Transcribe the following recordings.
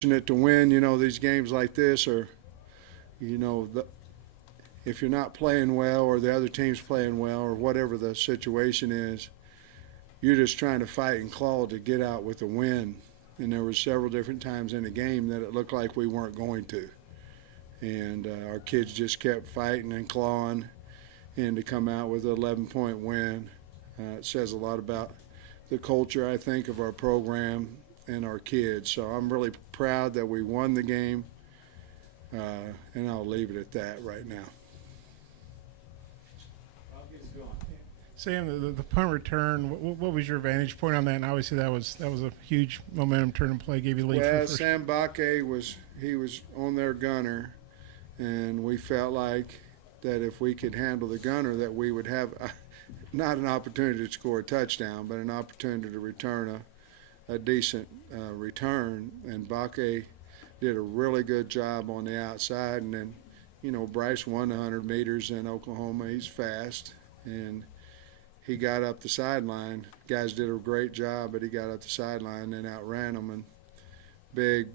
fortunate to win, these games like this are, you know, the, if you're not playing well or the other team's playing well or whatever the situation is, you're just trying to fight and claw to get out with a win. And there were several different times in the game that it looked like we weren't going to. And our kids just kept fighting and clawing, and to come out with an 11-point win, it says a lot about the culture, I think, of our program and our kids. So I'm really proud that we won the game, and I'll leave it at that right now. Sam, the punt return, what was your vantage point on that? And obviously that was a huge momentum turn and play, gave you the lead. Well, Sam Bakke was on their gunner, and we felt like that if we could handle the gunner, that we would have not an opportunity to score a touchdown, but an opportunity to return a decent return. And Bakke did a really good job on the outside. And then, Bryce won 100 meters in Oklahoma. He's fast, and he got up the sideline. Guys did a great job, but he got up the sideline and outran them. And big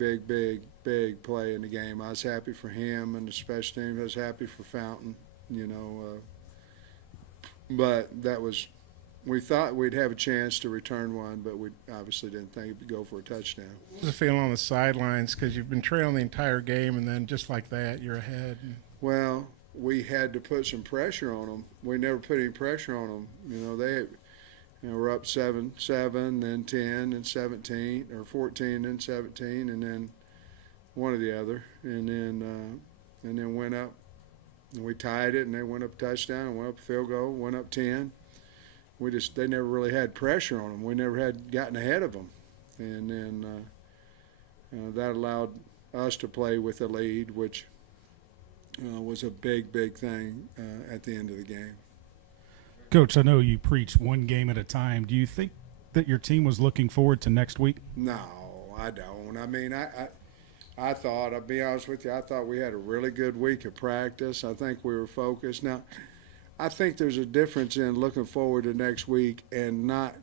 play in the game. I was happy for him and the special team. I was happy for Fountain, but that was, we thought we'd have a chance to return one, but we obviously didn't think it would go for a touchdown. The feeling on the sidelines, because you've been trailing the entire game, and then just like that, you're ahead. Well, we had to put some pressure on them. We never put any pressure on them. They were up 7-7, then 10 and 17, or 14 and 17, and then one or the other, and then went up. And we tied it, and they went up a touchdown, and went up a field goal, went up 10. They never really had pressure on them. We never had gotten ahead of them, and then that allowed us to play with the lead, which was a big thing at the end of the game. Coach, I know you preach one game at a time. Do you think that your team was looking forward to next week? No, I don't. I mean, I thought, I'll be honest with you, I thought we had a really good week of practice. I think we were focused. Now, I think there's a difference in looking forward to next week and not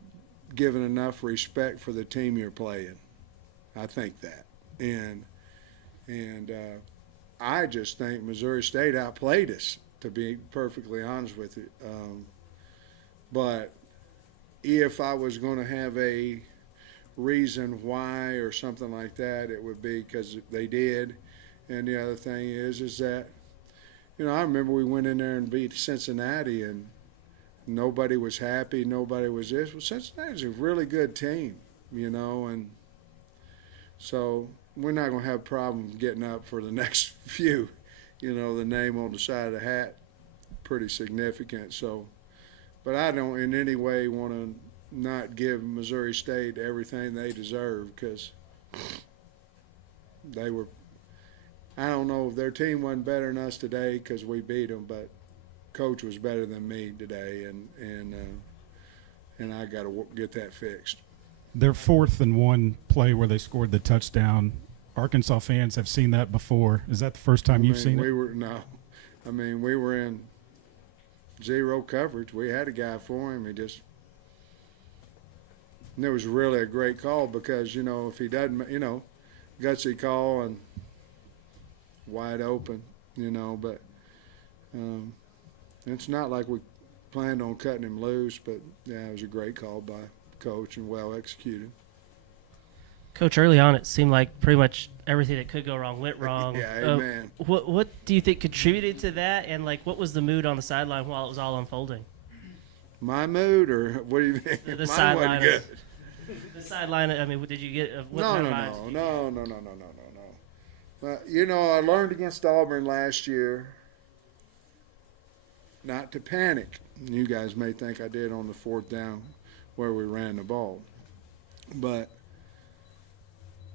giving enough respect for the team you're playing. I think that. And I just think Missouri State outplayed us, to be perfectly honest with you. But if I was going to have a reason why or something like that, it would be because they did. And the other thing is that, I remember we went in there and beat Cincinnati, and nobody was happy, nobody was this. Well, Cincinnati's a really good team, and so we're not going to have a problem getting up for the next few. The name on the side of the hat, pretty significant. So, but I don't in any way want to not give Missouri State everything they deserve, because they were, I don't know if their team wasn't better than us today because we beat them, but Coach was better than me today, and I got to get that fixed. Their 4th and 1 play where they scored the touchdown, Arkansas fans have seen that before. Is that the first time you've seen it? We were in zero coverage. We had a guy for him. And it was really a great call because, if he doesn't, gutsy call and wide open, but it's not like we planned on cutting him loose, but yeah, it was a great call by Coach and well executed. Coach, early on it seemed like pretty much everything that could go wrong went wrong. Yeah, amen. What do you think contributed to that, and what was the mood on the sideline while it was all unfolding? My mood, or what do you mean? The sideline. The sideline. I mean, did you get? No. I learned against Auburn last year not to panic. You guys may think I did on the 4th down where we ran the ball, but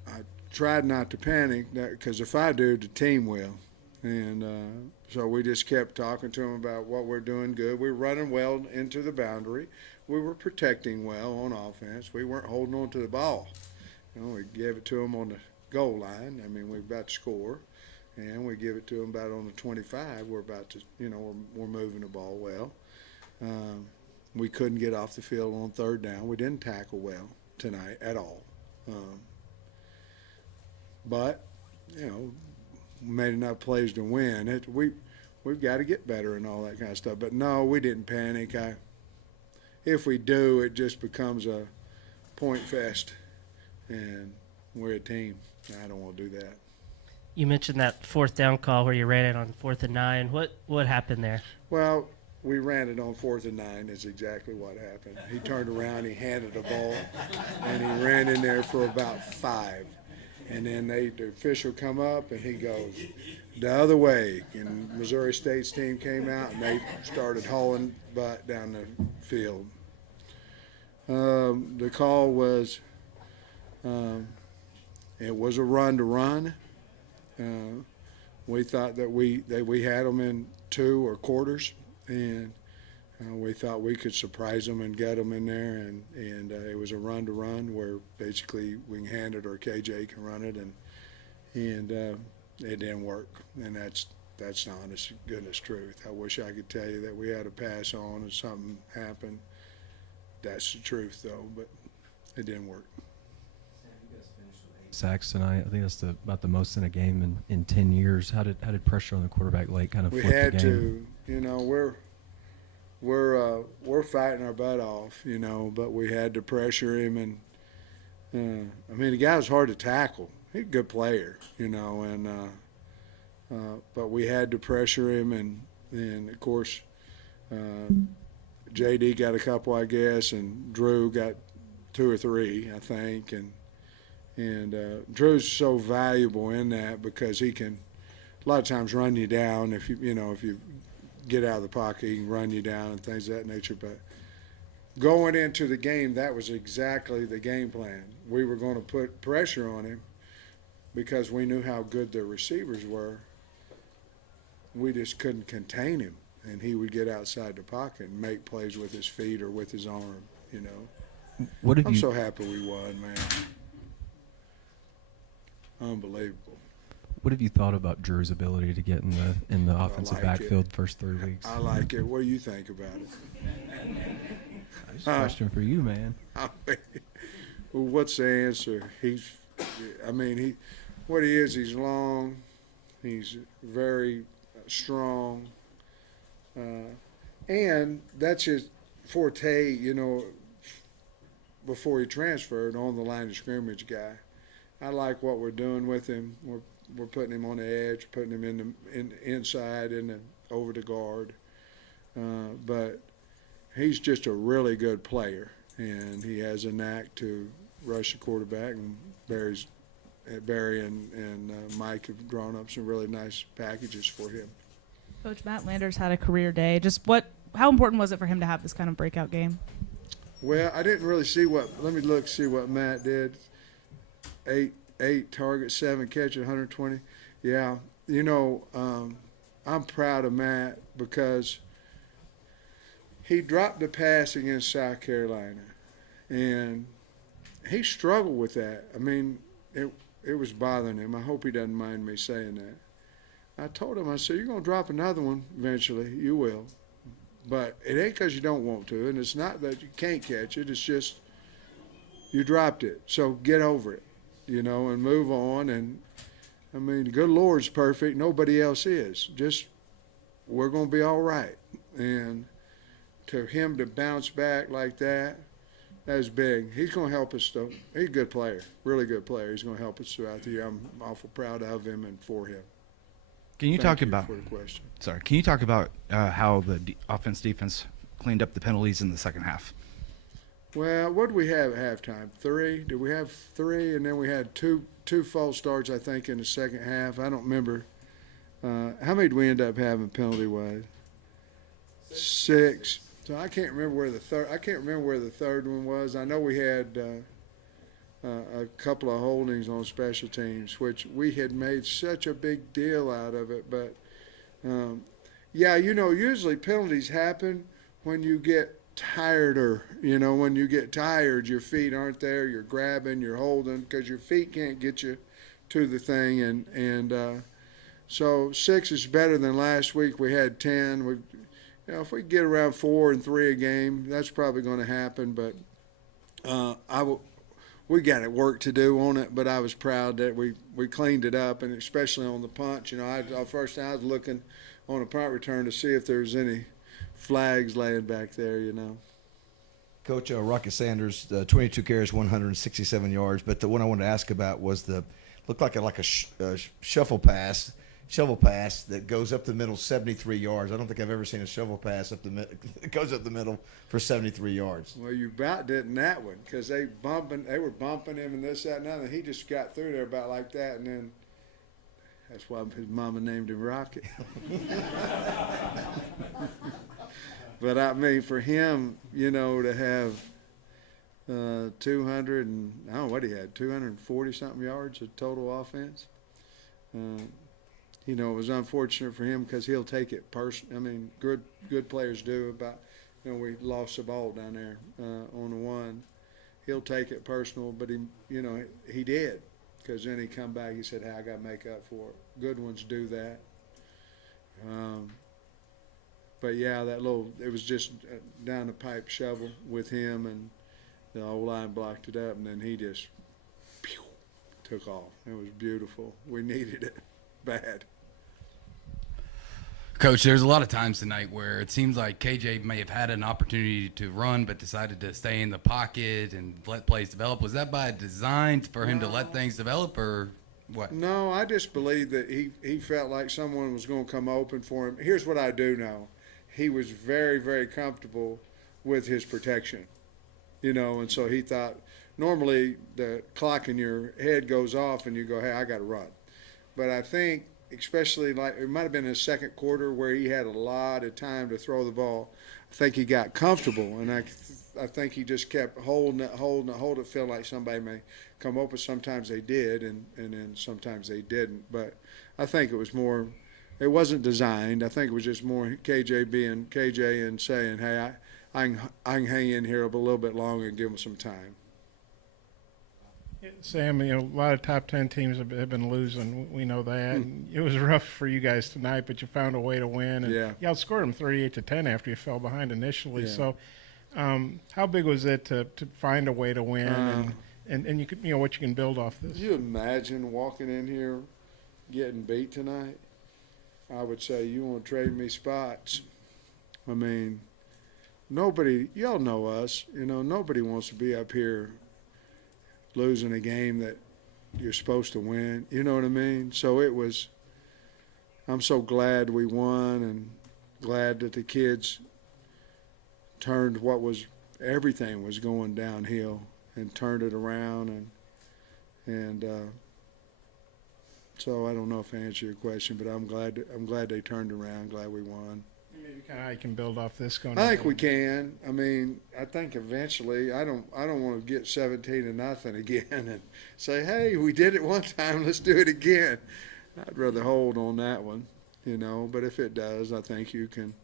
I tried not to panic, because if I do, the team will. And so we just kept talking to them about what we're doing good. We were running well into the boundary. We were protecting well on offense. We weren't holding on to the ball. We gave it to them on the goal line. I mean, we're about to score, and we give it to them about on the 25. We're about to, we're moving the ball well. We couldn't get off the field on 3rd down. We didn't tackle well tonight at all. but you know, made enough plays to win. We've got to get better and all that kind of stuff. But no, we didn't panic. If we do, it just becomes a point fest, and we're a team. I don't want to do that. You mentioned that fourth down call where you ran it on 4th and 9. What happened there? Well, we ran it on 4th and 9 is exactly what happened. He turned around, he handed the ball, and he ran in there for about 5. And then the official come up, and he goes the other way. And Missouri State's team came out, and they started hauling butt down the field. The call was, it was a run to run. We thought that we had them in 2 or quarters, and we thought we could surprise them and get them in there, and it was a run to run where basically we can hand it or KJ can run it, and it didn't work, and that's the honest goodness truth. I wish I could tell you that we had a pass on and something happened. That's the truth though, but it didn't work. Sacks tonight. I think that's about the most in a game in 10 years. How did pressure on the quarterback late kind of We flip had the game? to, you know, we're fighting our butt off, you know, but we had to pressure him, and I mean the guy was hard to tackle. He's a good player, you know, and but we had to pressure him, and of course JD got a couple, I guess, and Drew got 2 or 3, I think, and Drew's so valuable in that because he can a lot of times run you down if you get out of the pocket, he can run you down and things of that nature. But going into the game, that was exactly the game plan. We were going to put pressure on him because we knew how good the receivers were. We just couldn't contain him, and he would get outside the pocket and make plays with his feet or with his arm, you know. I'm so happy we won, man. Unbelievable. What have you thought about Drew's ability to get in the offensive backfield first 3 weeks? I like it. What do you think about it? Just a question for you, man. Well, what's the answer? What he is, he's long, he's very strong, and that's his forte, you know, before he transferred, on the line of scrimmage guy. I like what we're doing with him. We're putting him on the edge, putting him in inside and over the guard. But he's just a really good player, and he has a knack to rush the quarterback. And Barry and Mike have drawn up some really nice packages for him. Coach, Matt Landers had a career day. How important was it for him to have this kind of breakout game? Well, I didn't really see let me see what Matt did. 8 targets, 7 catches, 120. Yeah, you know, I'm proud of Matt because he dropped the pass against South Carolina, and he struggled with that. I mean, it was bothering him. I hope he doesn't mind me saying that. I told him, I said, you're going to drop another one eventually. You will. But it ain't because you don't want to, and it's not that you can't catch it. It's just you dropped it. So get over it, you know, and move on. And, I mean, the good Lord's perfect. Nobody else is. Just we're going to be all right. And to him to bounce back like that, that's big. He's going to help us, though. He's a good player, really good player. He's going to help us throughout the year. I'm awful proud of him and for him. Can you Thank talk about? for the question. Sorry. Can you talk about how the offense-defense cleaned up the penalties in the second half? Well, what did we have at halftime? 3? Did we have 3? And then we had two false starts, I think, in the second half. I don't remember. How many did we end up having penalty-wise? 6. So I can't remember where the third one was. I know we had a couple of holdings on special teams, which we had made such a big deal out of it. But, yeah, you know, usually penalties happen when you get tired, or, you know, when you get tired, your feet aren't there, you're grabbing, you're holding, because your feet can't get you to the thing. And so 6 is better than last week. We had 10. If we get around 4 and 3 a game, that's probably going to happen. But we got work to do on it, but I was proud that we cleaned it up, and especially on the punt. You know, first I was looking on a punt return to see if there was any flags laying back there, you know. Coach, Rocket Sanders, 22 carries, 167 yards. But the one I wanted to ask about was looked like a shovel pass that goes up the middle 73 yards. I don't think I've ever seen a shovel pass that goes up the middle for 73 yards. Well, you about didn't that one, because they were bumping him and this, that, and other. He just got through there about like that, and then that's why his mama named him Rocket. But I mean, for him, you know, to have 200 and I don't know what he had, 240 something yards of total offense. You know, it was unfortunate for him because he'll take it personal. I mean, good players do. About, you know, we lost the ball down there on the one. He'll take it personal, but he did, because then he come back. He said, "Hey, I got to make up for it." Good ones do that. But yeah, it was just down the pipe shovel with him, and the old line blocked it up, and then he just took off. It was beautiful. We needed it bad. Coach, there's a lot of times tonight where it seems like KJ may have had an opportunity to run but decided to stay in the pocket and let plays develop. Was that by design for him to let things develop, or what? No, I just believe that he felt like someone was going to come open for him. Here's what I do know. He was very, very comfortable with his protection, you know, and so he thought normally the clock in your head goes off and you go, "Hey, I got to run." But I think, especially like it might have been his second quarter where he had a lot of time to throw the ball, I think he got comfortable, and I think he just kept holding it, feel like somebody may come open. Sometimes they did, and then sometimes they didn't. But I think it was more. It wasn't designed. I think it was just more KJ being KJ and saying, "Hey, I can hang in here a little bit longer and give him some time." Sam, you know, a lot of top 10 teams have been losing. We know that. And it was rough for you guys tonight, but you found a way to win. And Yeah. you outscored them 38-10 after you fell behind initially. Yeah. So, how big was it to find a way to win and you could, you know, what you can build off this? Could you imagine walking in here getting beat tonight? I would say, "You want to trade me spots?" I mean, nobody, y'all know us, you know, nobody wants to be up here losing a game that you're supposed to win. You know what I mean? So I'm so glad we won, and glad that the kids turned everything was going downhill and turned it around, and so I don't know if I answered your question, but I'm glad they turned around. Glad we won. Maybe kind of how you can build off this going. I think we can. I mean, I think eventually. I don't want to get 17-0 again and say, "Hey, we did it one time. Let's do it again." I'd rather hold on that one, you know. But if it does, I think you can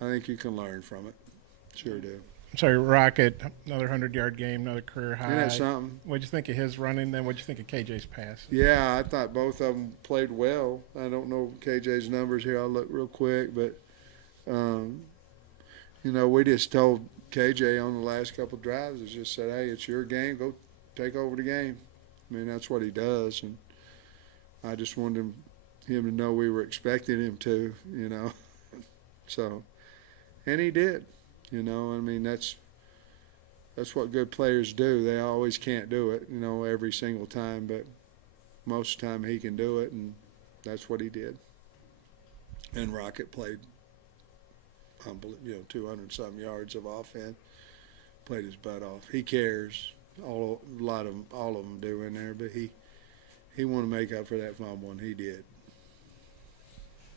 learn from it. Sure do. I'm sorry, Rocket, another 100-yard game, another career high. Isn't that something? What'd you think of his running then? What'd you think of KJ's pass? Yeah, I thought both of them played well. I don't know KJ's numbers here. I'll look real quick, but you know, we just told KJ on the last couple of drives, is just said, "Hey, it's your game. Go take over the game." I mean, that's what he does, and I just wanted him to know we were expecting him to, you know. So, and he did. You know, I mean, that's what good players do. They always can't do it, you know, every single time, but most of the time he can do it, and that's what he did. And Rocket played, 200-something yards of offense, played his butt off. He cares. All of them do in there, but he wanted to make up for that fumble, and he did.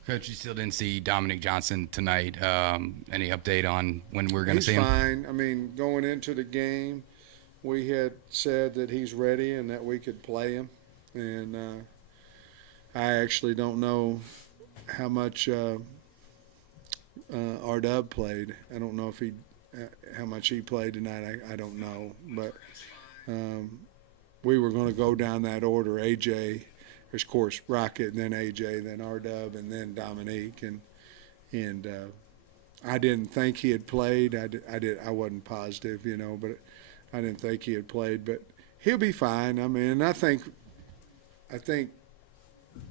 Coach, you still didn't see Dominic Johnson tonight. Any update on when we're going to see him? He's fine. I mean, going into the game, we had said that he's ready and that we could play him. And I actually don't know how much R-Dub played. I don't know if how much he played tonight. I don't know. But we were going to go down that order. AJ, of course, Rocket, then AJ, then R-Dub, and then Dominique. And I didn't think he had played. I wasn't positive, you know, but I didn't think he had played. But he'll be fine. I mean, I think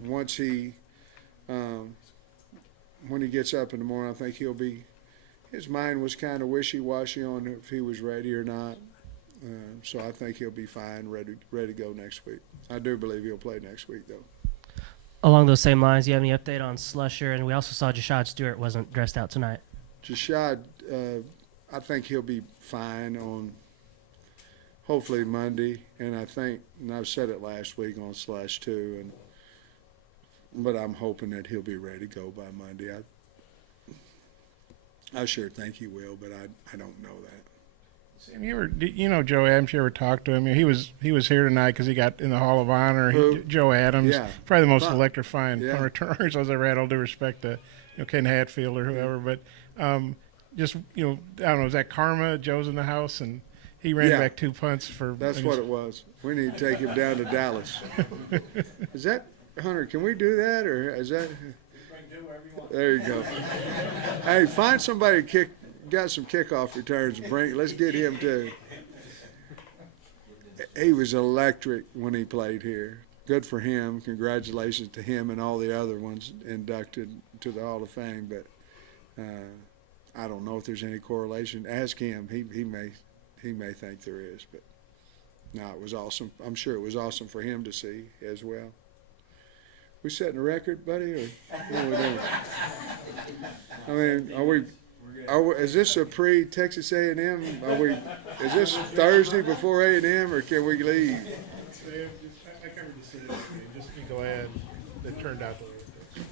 once he, when he gets up in the morning, I think he'll be. His mind was kind of wishy-washy on if he was ready or not. So I think he'll be fine, ready to go next week. I do believe he'll play next week, though. Along those same lines, do you have any update on Slusher? And we also saw Jashon Stewart wasn't dressed out tonight. Jashad, I think he'll be fine on hopefully Monday, and I've said it last week on Slush too, but I'm hoping that he'll be ready to go by Monday. I sure think he will, but I don't know that. Sam, you know Joe Adams? You ever talked to him? He was here tonight because he got in the Hall of Honor. Who? Joe Adams, Yeah. probably the most Fun. electrifying Yeah. punt returners I've ever had. All due respect to Ken Hatfield or whoever, but just I don't know. Is that karma? Joe's in the house and he ran Yeah. back 2 punts for. That's what it was. We need to take him down to Dallas. Is that, Hunter, can we do that, or is that? There you go. Hey, find somebody got some kickoff returns. Let's get him too. He was electric when he played here. Good for him. Congratulations to him and all the other ones inducted to the Hall of Fame. But I don't know if there's any correlation. Ask him. He may think there is. But no, it was awesome. I'm sure it was awesome for him to see as well. We setting a record, buddy, or what are we doing? I mean, is this a pre-Texas A&M? Is this Thursday before A&M, or can we leave? I covered the city. Just be glad it turned out the way it did.